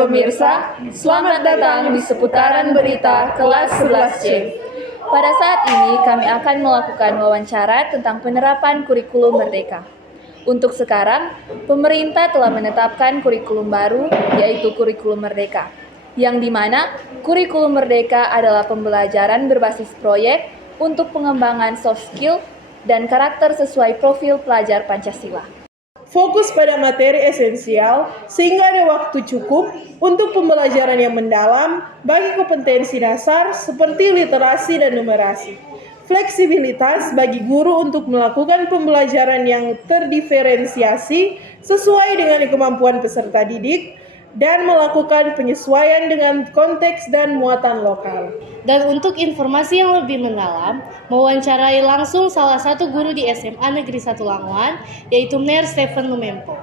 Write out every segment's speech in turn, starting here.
pemirsa, selamat datang di seputaran berita kelas 11C. Pada saat ini kami akan melakukan wawancara tentang penerapan kurikulum Merdeka. Untuk sekarang, pemerintah telah menetapkan kurikulum baru, yaitu kurikulum Merdeka, yang dimana kurikulum Merdeka adalah pembelajaran berbasis proyek untuk pengembangan soft skill dan karakter sesuai profil pelajar Pancasila. Fokus pada materi esensial sehingga ada waktu cukup untuk pembelajaran yang mendalam bagi kompetensi dasar seperti literasi dan numerasi. Fleksibilitas bagi guru untuk melakukan pembelajaran yang terdiferensiasi sesuai dengan kemampuan peserta didik dan melakukan penyesuaian dengan konteks dan muatan lokal. Dan untuk informasi yang lebih mendalam, mewawancarai langsung salah satu guru di SMA Negeri 1 Languan, yaitu Mayor Stephen Lumempo.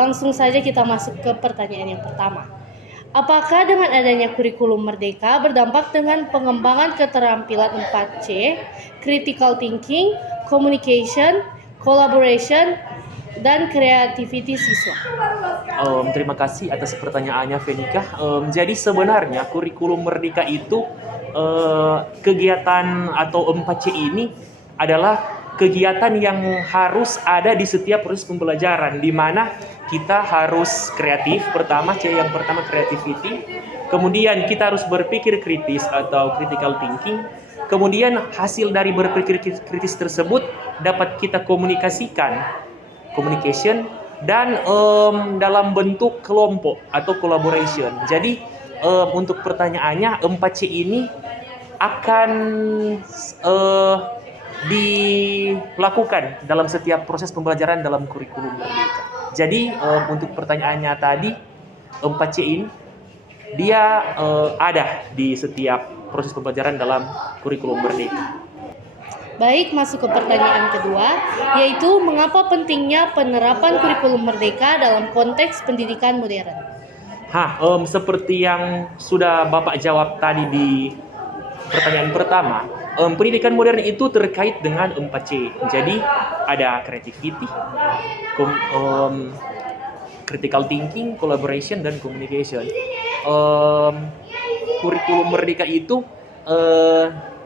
Langsung saja kita masuk ke pertanyaan yang pertama. Apakah dengan adanya kurikulum Merdeka berdampak dengan pengembangan keterampilan 4C, critical thinking, communication, collaboration, dan kreativiti siswa? Terima kasih atas pertanyaannya, Venika. Jadi sebenarnya kurikulum Merdeka itu kegiatan atau 4C ini adalah kegiatan yang harus ada di setiap proses pembelajaran, di mana kita harus kreatif. Yang pertama creativity, kemudian kita harus berpikir kritis atau critical thinking, kemudian hasil dari berpikir kritis tersebut dapat kita komunikasikan, communication, dan dalam bentuk kelompok atau collaboration. Jadi untuk pertanyaannya, 4C ini akan dilakukan dalam setiap proses pembelajaran dalam kurikulum Merdeka. Jadi untuk pertanyaannya tadi, 4C ini dia ada di setiap proses pembelajaran dalam kurikulum Merdeka. Baik, masuk ke pertanyaan kedua, yaitu mengapa pentingnya penerapan kurikulum Merdeka dalam konteks pendidikan modern? Seperti yang sudah Bapak jawab tadi di pertanyaan pertama, pendidikan modern itu terkait dengan 4C. Jadi ada creativity, critical thinking, collaboration, dan communication. Kurikulum Merdeka itu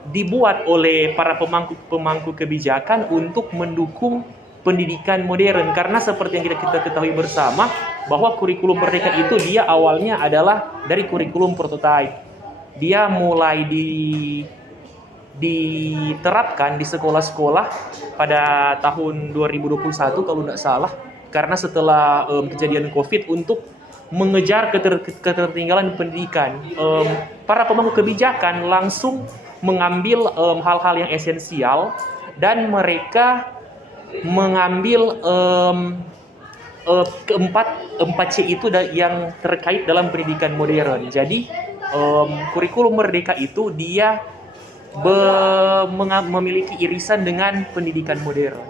dibuat oleh para pemangku kebijakan untuk mendukung pendidikan modern, karena seperti yang kita ketahui bersama bahwa kurikulum Merdeka itu dia awalnya adalah dari kurikulum prototype. Dia mulai diterapkan di sekolah-sekolah pada tahun 2021 kalau tidak salah, karena setelah kejadian COVID, untuk mengejar ketertinggalan pendidikan, para pemangku kebijakan langsung mengambil hal-hal yang esensial, dan mereka mengambil keempat C itu yang terkait dalam pendidikan modern. Jadi kurikulum Merdeka itu dia memiliki irisan dengan pendidikan modern.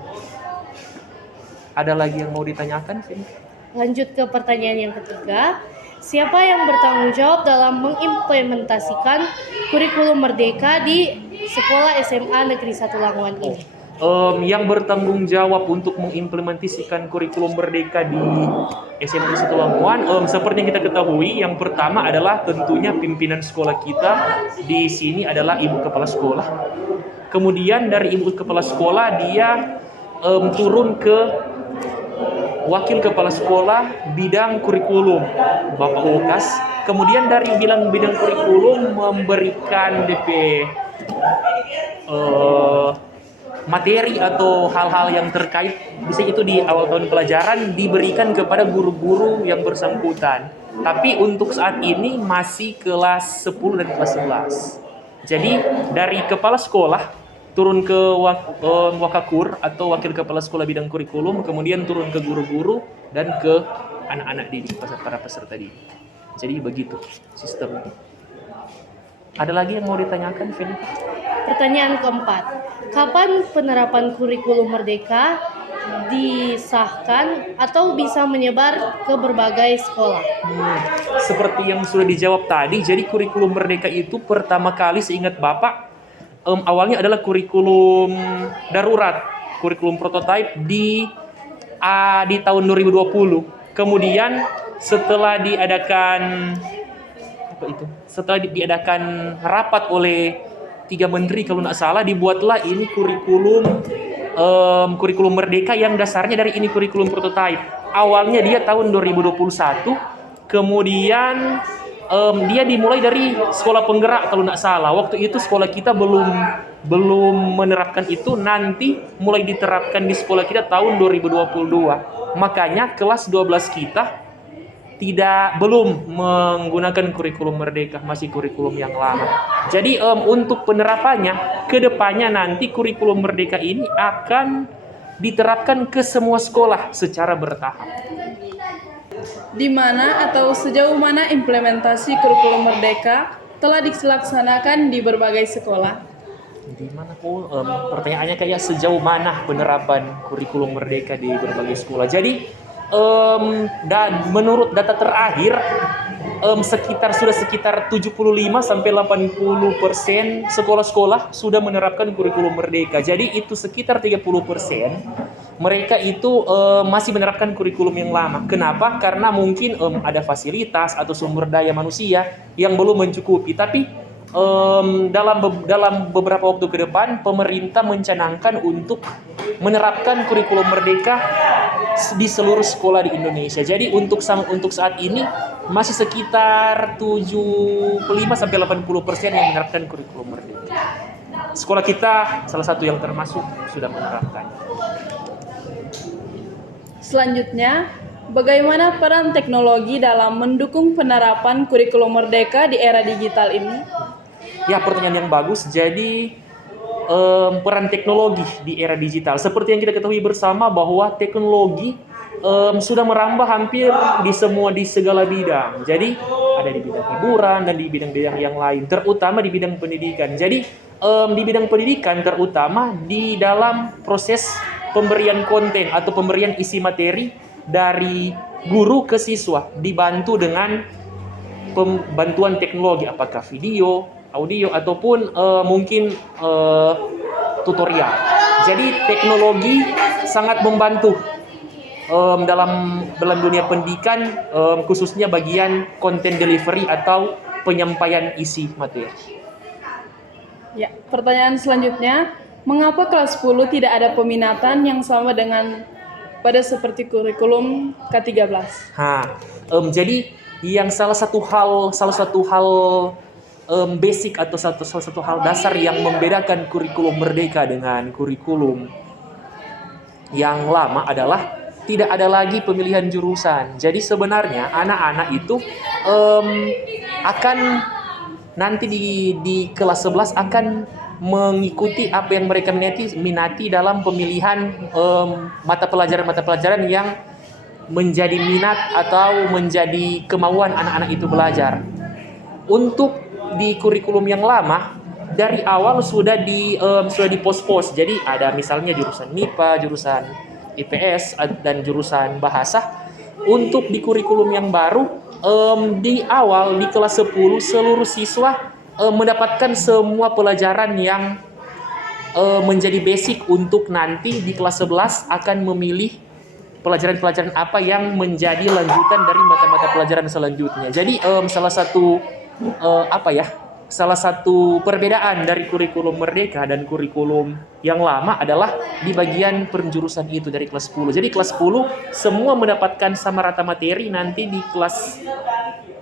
Ada lagi yang mau ditanyakan, Vin? Lanjut ke pertanyaan yang ketiga. Siapa yang bertanggung jawab dalam mengimplementasikan kurikulum Merdeka di sekolah SMA Negeri 1 Languan ini? Yang bertanggung jawab untuk mengimplementasikan kurikulum Merdeka di SMA Negeri 1 Languan, seperti yang kita ketahui, yang pertama adalah tentunya pimpinan sekolah kita. Di sini adalah Ibu Kepala Sekolah. Kemudian dari Ibu Kepala Sekolah dia turun ke Wakil Kepala Sekolah bidang kurikulum, Bapak Wokas. Kemudian dari bidang kurikulum memberikan DP materi atau hal-hal yang terkait, bisa itu di awal tahun pelajaran diberikan kepada guru-guru yang bersangkutan. Tapi untuk saat ini masih kelas 10 dan kelas 11. Jadi dari kepala sekolah turun ke wakakur atau wakil kepala sekolah bidang kurikulum, kemudian turun ke guru-guru dan ke anak-anak didik, para peserta didik. Jadi begitu sistemnya. Ada lagi yang mau ditanyakan, Vin? Pertanyaan keempat. Kapan penerapan kurikulum Merdeka disahkan atau bisa menyebar ke berbagai sekolah? Seperti yang sudah dijawab tadi, jadi kurikulum Merdeka itu pertama kali seingat Bapak awalnya adalah kurikulum darurat, kurikulum prototype di tahun 2020. Kemudian setelah diadakan diadakan rapat oleh 3 menteri kalau nggak salah, dibuatlah ini kurikulum merdeka yang dasarnya dari ini kurikulum prototype. Awalnya dia tahun 2021, kemudian dia dimulai dari sekolah penggerak kalau nggak salah. Waktu itu sekolah kita belum menerapkan itu, nanti mulai diterapkan di sekolah kita tahun 2022. Makanya kelas 12 kita belum menggunakan kurikulum merdeka, masih kurikulum yang lama. Jadi untuk penerapannya ke depannya nanti kurikulum merdeka ini akan diterapkan ke semua sekolah secara bertahap. Di mana atau sejauh mana implementasi kurikulum merdeka telah dilaksanakan di berbagai sekolah? Di mana pertanyaannya kayak sejauh mana penerapan kurikulum merdeka di berbagai sekolah. Jadi dan menurut data terakhir sekitar 75 sampai 80% sekolah-sekolah sudah menerapkan kurikulum merdeka. Jadi itu sekitar 30% mereka itu masih menerapkan kurikulum yang lama. Kenapa? Karena mungkin ada fasilitas atau sumber daya manusia yang belum mencukupi. Tapi dalam beberapa waktu ke depan pemerintah mencanangkan untuk menerapkan kurikulum merdeka di seluruh sekolah di Indonesia. Jadi untuk saat ini masih sekitar 75 sampai 80% yang menerapkan kurikulum merdeka. Sekolah kita salah satu yang termasuk sudah menerapkan. Selanjutnya, bagaimana peran teknologi dalam mendukung penerapan kurikulum merdeka di era digital ini? Ya, pertanyaan yang bagus. Jadi peran teknologi di era digital. Seperti yang kita ketahui bersama bahwa teknologi sudah merambah hampir di segala bidang. Jadi ada di bidang hiburan dan di bidang-bidang yang lain, terutama di bidang pendidikan. Jadi di bidang pendidikan terutama di dalam proses pemberian konten atau pemberian isi materi dari guru ke siswa dibantu dengan bantuan teknologi, apakah video, audio ataupun mungkin tutorial. Jadi teknologi sangat membantu dalam dunia pendidikan, khususnya bagian content delivery atau penyampaian isi materi. Ya, pertanyaan selanjutnya, mengapa kelas 10 tidak ada peminatan yang sama dengan pada seperti kurikulum K13? Jadi yang salah satu hal basic atau salah satu hal dasar yang membedakan kurikulum merdeka dengan kurikulum yang lama adalah tidak ada lagi pemilihan jurusan. Jadi sebenarnya anak-anak itu akan nanti di kelas 11 akan mengikuti apa yang mereka minati dalam pemilihan mata pelajaran yang menjadi minat atau menjadi kemauan anak-anak itu belajar. Untuk di kurikulum yang lama dari awal sudah dipos-pos. Jadi ada misalnya jurusan MIPA, jurusan IPS dan jurusan bahasa. Untuk di kurikulum yang baru di awal di kelas 10 seluruh siswa mendapatkan semua pelajaran yang menjadi basic untuk nanti di kelas 11 akan memilih pelajaran-pelajaran apa yang menjadi lanjutan dari mata-mata pelajaran selanjutnya. Jadi salah satu perbedaan dari kurikulum merdeka dan kurikulum yang lama adalah di bagian penjurusan itu dari kelas 10. Jadi kelas 10 semua mendapatkan sama rata materi, nanti di kelas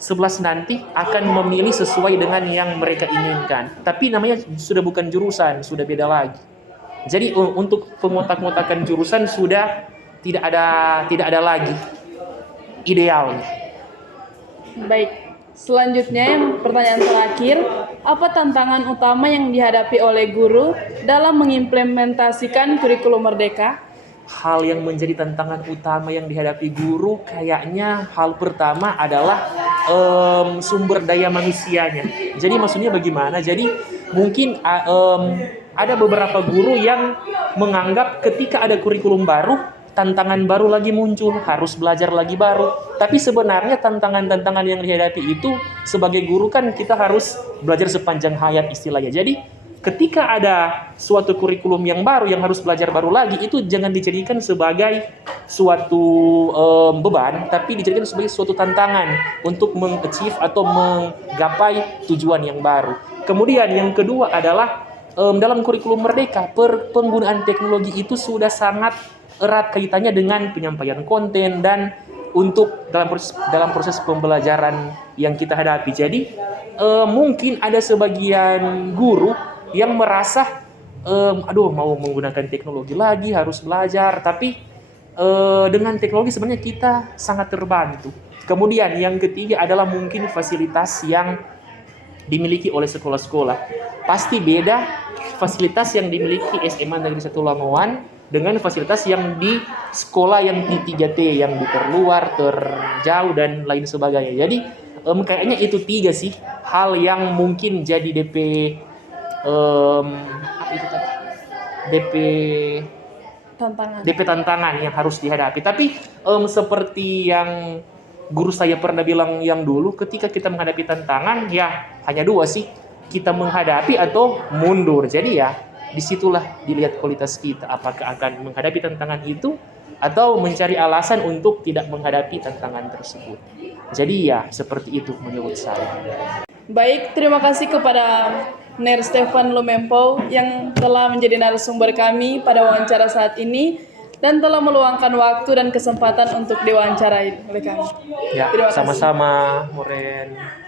11 nanti akan memilih sesuai dengan yang mereka inginkan. Tapi namanya sudah bukan jurusan, sudah beda lagi. Jadi untuk pengotak-ngotakan jurusan sudah tidak ada lagi idealnya. Baik. Selanjutnya, yang pertanyaan terakhir, apa tantangan utama yang dihadapi oleh guru dalam mengimplementasikan kurikulum merdeka? Hal yang menjadi tantangan utama yang dihadapi guru kayaknya hal pertama adalah sumber daya manusianya. Jadi maksudnya bagaimana? Jadi mungkin ada beberapa guru yang menganggap ketika ada kurikulum baru, tantangan baru lagi muncul, harus belajar lagi baru. Tapi sebenarnya tantangan-tantangan yang dihadapi itu sebagai guru kan kita harus belajar sepanjang hayat istilahnya. Jadi ketika ada suatu kurikulum yang baru yang harus belajar baru lagi, itu jangan dijadikan sebagai suatu beban, tapi dijadikan sebagai suatu tantangan untuk mengachieve atau menggapai tujuan yang baru. Kemudian yang kedua adalah dalam kurikulum Merdeka, penggunaan teknologi itu sudah sangat erat kaitannya dengan penyampaian konten dan untuk dalam proses pembelajaran yang kita hadapi. Jadi mungkin ada sebagian guru yang merasa aduh mau menggunakan teknologi lagi, harus belajar, tapi dengan teknologi sebenarnya kita sangat terbantu. Kemudian yang ketiga adalah mungkin fasilitas yang dimiliki oleh sekolah-sekolah. Pasti beda fasilitas yang dimiliki SMA Negeri 1 Langowan dengan fasilitas yang di sekolah yang di 3T, yang di terluar, terjauh, dan lain sebagainya. Jadi kayaknya itu 3 sih hal yang mungkin jadi DP tantangan yang harus dihadapi. Tapi seperti yang guru saya pernah bilang yang dulu, ketika kita menghadapi tantangan ya hanya 2 sih, kita menghadapi atau mundur. Jadi ya disitulah dilihat kualitas kita, apakah akan menghadapi tantangan itu atau mencari alasan untuk tidak menghadapi tantangan tersebut. Jadi ya seperti itu menurut saya. Baik, terima kasih kepada Ner Stefan Lumempo yang telah menjadi narasumber kami pada wawancara saat ini dan telah meluangkan waktu dan kesempatan untuk diwawancarai oleh kami. Ya, Terima kasih. sama-sama, Moren.